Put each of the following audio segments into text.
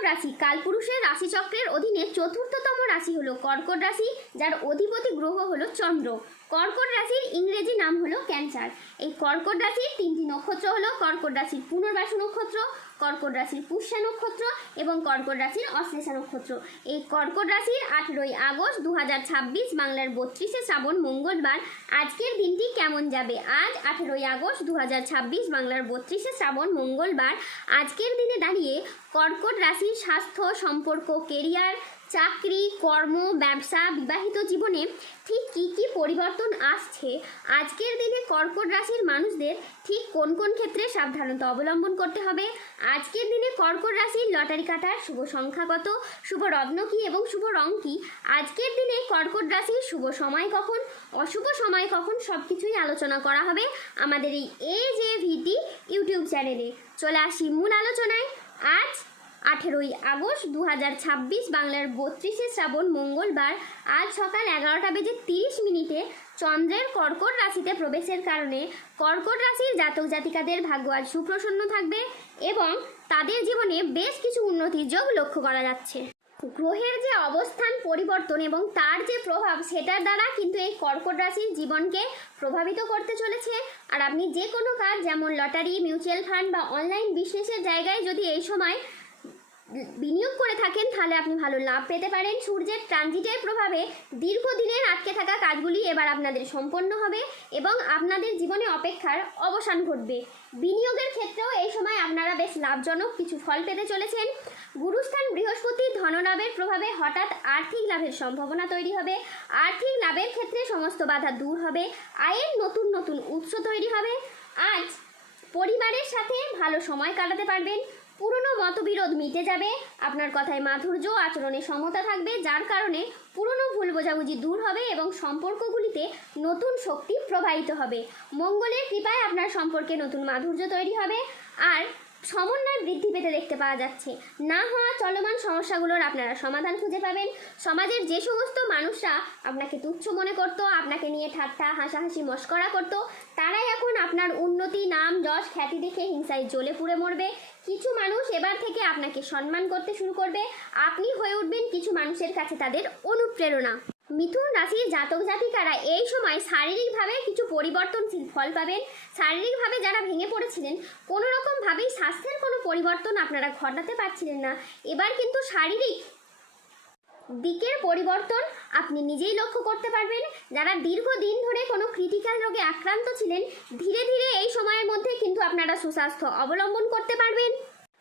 কর্কট রাশি কালপুরুষের রাশিচক্রের অধীনে চতুর্থতম রাশি হলো কর্কট রাশি, যার অধিপতি গ্রহ হলো চন্দ্র। কর্কট রাশির ইংরেজি নাম হলো ক্যান্সার। এই কর্কট রাশির তিনটি নক্ষত্র হলো কর্কট রাশির পুনর্বাসু নক্ষত্র, কর্কট রাশির পুষ্যা নক্ষত্র এবং কর্কট রাশির অশ্লেষা নক্ষত্র। এই কর্কট রাশির 18ই আগস্ট 2026 বাংলার 32শে শ্রাবণ মঙ্গলবার আজকের দিনটি কেমন যাবে? আজ 18ই আগস্ট 2026 বাংলার 32শে শ্রাবণ মঙ্গলবার আজকের দিনে দাঁড়িয়ে কর্কট রাশির স্বাস্থ্য, সম্পর্ক, কেরিয়ার, চাকরি, কর্ম, ব্যবসা, বিবাহিত জীবনে ঠিক কী কী পরিবর্তন আসছে, আজকের দিনে কর্কট রাশির মানুষদের ঠিক কোন কোন ক্ষেত্রে সাবধানতা অবলম্বন করতে হবে, আজকের দিনে কর্কট রাশির লটারি কাটার শুভ সংখ্যা কত, শুভ রত্ন কী এবং শুভ রং কী, আজকের দিনে কর্কট রাশির শুভ সময় কখন, অশুভ সময় কখন, সব কিছুই আলোচনা করা হবে আমাদের এই AJVT ইউটিউব চ্যানেলে। চলে আসি মূল আলোচনায়। আজ 18ই আগস্ট 2026 বাংলার 32শে শ্রাবণ মঙ্গলবার আজ সকাল 11:30 চন্দ্রের কর্কট রাশিতে প্রবেশের কারণে কর্কট রাশির জাতক জাতিকাদের ভাগ্য আজ সুপ্রসন্ন থাকবে এবং তাদের জীবনে বেশ কিছু উন্নতির যোগ লক্ষ্য করা যাচ্ছে। গ্রহের যে অবস্থান পরিবর্তন এবং তার যে প্রভাব, সেটার দ্বারা কিন্তু এই কর্কট রাশির জীবনকে প্রভাবিত করতে চলেছে। আর আপনি যে কোনো কাজ, যেমন লটারি, মিউচুয়াল ফান্ড বা অনলাইন বিজনেসের জায়গায় যদি এই সময় বিনিয়োগ করে থাকেন, তাহলে আপনি ভালো লাভ পেতে পারেন। সূর্যের ট্রানজিটের প্রভাবে দীর্ঘদিনের আটকে থাকা কাজগুলি এবার আপনাদের সম্পন্ন হবে এবং আপনাদের জীবনে অপেক্ষার অবসান ঘটবে। বিনিয়োগের ক্ষেত্রেও এই সময় আপনারা বেশ লাভজনক কিছু ফল পেতে চলেছেন। গুরুস্থান বৃহস্পতি ধনলাভের প্রভাবে হঠাৎ আর্থিক লাভের সম্ভাবনা তৈরি হবে। আর্থিক লাভের ক্ষেত্রে সমস্ত বাধা দূর হবে। আয়ের নতুন নতুন উৎস তৈরি হবে। আজ পরিবারের সাথে ভালো সময় কাটাতে পারবেন। পুরনো মতবিরোধ মিটে যাবে। আপনার কথায় মাধুর্য, আচরণে সমতা থাকবে, যার কারণে পুরনো ভুল বোঝাবুঝি দূর হবে এবং সম্পর্কগুলিতে নতুন শক্তি প্রবাহিত হবে। মঙ্গলের কৃপায় আপনার সম্পর্কে নতুন মাধুর্য তৈরি হবে আর সমন্বয় বৃদ্ধি পেতে দেখতে পাওয়া যাচ্ছে। না হওয়া চলমান সমস্যাগুলোর আপনারা সমাধান খুঁজে পাবেন। সমাজের যে সমস্ত মানুষরা আপনাকে তুচ্ছ মনে করত, আপনাকে নিয়ে ঠাট্টা হাসাহাসি মস্করা করত, তারাই এখন আপনার উন্নতি, নাম, যশ, খ্যাতি দেখে হিংসায় জ্বলে পুড়ে মরবে। কিছু মানুষ এবার থেকে আপনাকে সম্মান করতে শুরু করবে। আপনি হয়ে উঠবেন কিছু মানুষের কাছে তাদের অনুপ্রেরণা। মিথুন রাশির জাতক জাতিকারা এই সময় শারীরিকভাবে কিছু পরিবর্তনশীল ফল পাবেন। শারীরিকভাবে যারা ভেঙে পড়েছিলেন, কোনো রকমভাবেই স্বাস্থ্যের কোনো পরিবর্তন আপনারা ঘটাতে পারছিলেন না, এবার কিন্তু শারীরিক দিকের পরিবর্তন আপনি নিজেই লক্ষ্য করতে পারবেন। যারা দীর্ঘদিন ধরে কোনো ক্রিটিক্যাল রোগে আক্রান্ত ছিলেন, ধীরে ধীরে এই সময়ের মধ্যে কিন্তু আপনারা সুস্বাস্থ্য অবলম্বন করতে পারবেন।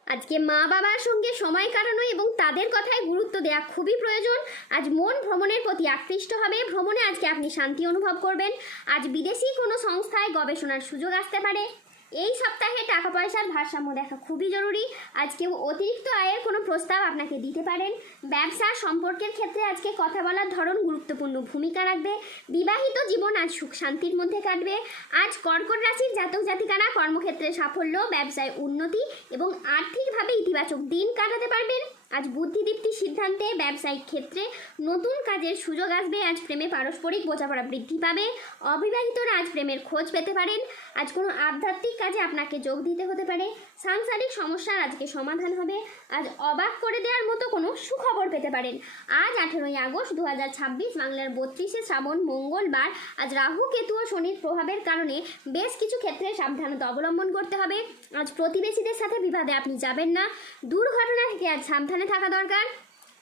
আজকে মা বাবার সঙ্গে সময় কাটানো এবং তাদের কথায় গুরুত্ব দেওয়া খুবই প্রয়োজন। আজ মন ভ্রমণের প্রতি আকৃষ্ট হবে। ভ্রমণে আজকে আপনি শান্তি অনুভব করবেন। আজ বিদেশি কোনো সংস্থায় গবেষণার সুযোগ আসতে পারে। এই সপ্তাহে টাকা পয়সার ভারসাম্য দেখা খুবই জরুরি। আজ কেউ অতিরিক্ত আয়ের কোনো প্রস্তাব আপনাকে দিতে পারেন। ব্যবসা সম্পর্কের ক্ষেত্রে আজকে কথা বলার ধরন গুরুত্বপূর্ণ ভূমিকা রাখবে। বিবাহিত জীবন আজ সুখ শান্তির মধ্যে কাটবে। আজ কর্কট রাশির জাতক জাতিকারা কর্মক্ষেত্রে সাফল্য, ব্যবসায় উন্নতি এবং আর্থিকভাবে ইতিবাচক দিন কাটাতে পারবেন। আজ বুদ্ধিদীপ্তির সিদ্ধান্তে ব্যবসায়িক ক্ষেত্রে নতুন কাজের সুযোগ আসবে। আজ প্রেমে পারস্পরিক বোঝাপড়া বৃদ্ধি পাবে। অবিবাহিতরা আজ প্রেমের খোঁজ পেতে পারেন। আজ কোনো আধ্যাত্মিক কাজে আপনাকে যোগ দিতে হতে পারে। সাংসারিক সমস্যার আজকে সমাধান হবে। আজ অবাক করে দেওয়ার মতো কোনো সুখবর পেতে পারেন। আজ 18ই আগস্ট 2026 বাংলার 32শে শ্রাবণ মঙ্গলবার আজ রাহু, কেতু ও শনির প্রভাবের কারণে বেশ কিছু ক্ষেত্রে সাবধানতা অবলম্বন করতে হবে। আজ প্রতিবেশীদের সাথে বিবাদে আপনি যাবেন না। দুর্ঘটনা থেকে আজ সাবধানে থাকা দরকার।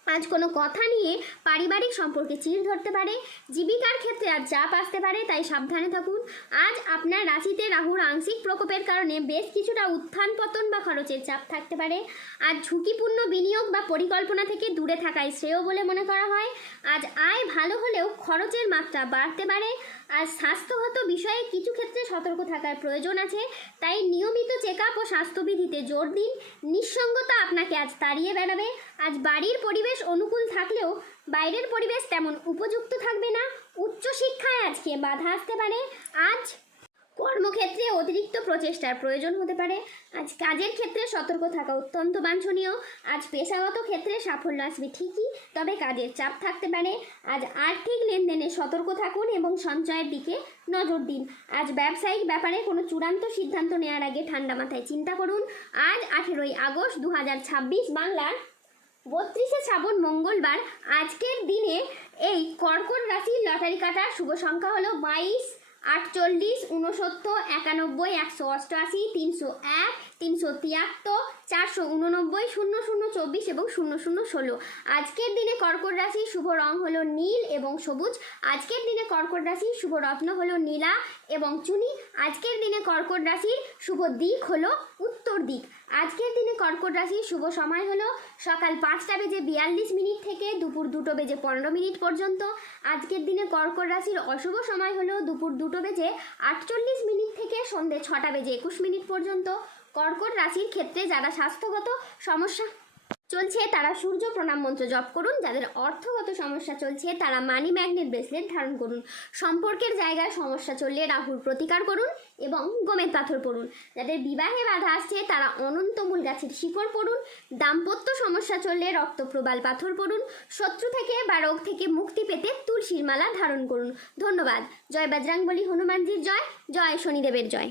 আজ কোনো কথা নিয়ে পারিবারিক সম্পর্কে চিড় ধরতে পারে। জীবিকার ক্ষেত্রে আজ চাপ আসতে পারে, তাই সাবধানে থাকুন। আজ আপনার রাশিতে রাহুর আংশিক প্রকোপের কারণে বেশ কিছুটা উত্থান পতন বা খরচের চাপ থাকতে পারে। আজ ঝুঁকিপূর্ণ বিনিয়োগ বা পরিকল্পনা থেকে দূরে থাকাই শ্রেয় বলে মনে করা হয়। আজ আয় ভালো হলেও খরচের মাত্রা বাড়তে পারে। আজ স্বাস্থ্যগত বিষয়ে কিছু ক্ষেত্রে সতর্ক থাকার প্রয়োজন আছে, তাই নিয়মিত চেক আপ ও স্বাস্থ্যবিধিতে জোর দিন। নিঃসঙ্গতা আপনাকে আজ তাড়িয়ে বেড়াবে। আজ বাড়ির পরিবেশ অনুকূল থাকলেও বাইরের পরিবেশ তেমন উপযুক্ত থাকবে না। উচ্চশিক্ষায় আজকে বাধা আসতে পারে। আজ কর্মক্ষেত্রে অতিরিক্ত প্রচেষ্টার প্রয়োজন হতে পারে। আজ কাজের ক্ষেত্রে সতর্ক থাকা অত্যন্ত বাঞ্ছনীয়। আজ পেশাগত ক্ষেত্রে সাফল্য আসবে ঠিকই, তবে কাজের চাপ থাকতে পারে। আজ আর্থিক লেনদেনে সতর্ক থাকুন এবং সঞ্চয়ের দিকে নজর দিন। আজ ব্যবসায়িক ব্যাপারে কোনো চূড়ান্ত সিদ্ধান্ত নেওয়ার আগে ঠান্ডা মাথায় চিন্তা করুন। আজ 18ই আগস্ট 2026 বাংলার 32শে শ্রাবণ মঙ্গলবার। আজকের দিনে এই কর্কট রাশির লটারি কাটার শুভ সংখ্যা হলো 22, 48, 69, 91, 188, 301, 373, 489, 0024 এবং 0016। আজকের দিনে কর্কট রাশির শুভ রং হলো নীল এবং সবুজ। আজকের দিনে কর্কট রাশির শুভ রত্ন হলো নীলা এবং চুনি। আজকের দিনে কর্কট রাশির শুভ দিক হলো উত্তর দিক। আজকের দিনে কর্কট রাশির শুভ সময় হলো সকাল 5টা বেজে 42 মিনিট থেকে দুপুর 2টো বেজে 15 মিনিট পর্যন্ত। আজকের দিনে কর্কট রাশির অশুভ সময় হলো দুপুর 2টো বেজে 48 মিনিট থেকে সন্ধ্যে 6টা বেজে 21 মিনিট পর্যন্ত। কর্কট রাশির ক্ষেত্রে যারা স্বাস্থ্যগত সমস্যা চলছে তারা সূর্য প্রণাম মন্ত্র জপ করুন। যাদের অর্থগত সমস্যা চলছে তারা মানি ম্যাগনেট ব্রেসলেট ধারণ করুন। সম্পর্কের জায়গায় সমস্যা চললে রাহুর প্রতিকার করুন এবং গোমেদ পাথর পড়ুন। যাদের বিবাহে বাধা আসছে তারা অনন্তমূল গাছের শিকড় পড়ুন। দাম্পত্য সমস্যা চললে রক্তপ্রবাল পাথর পড়ুন। শত্রু থেকে বা রোগ থেকে মুক্তি পেতে তুলসীর মালা ধারণ করুন। ধন্যবাদ। জয় বজরংবলী, হনুমানজির জয়, জয় শনিদেবের জয়।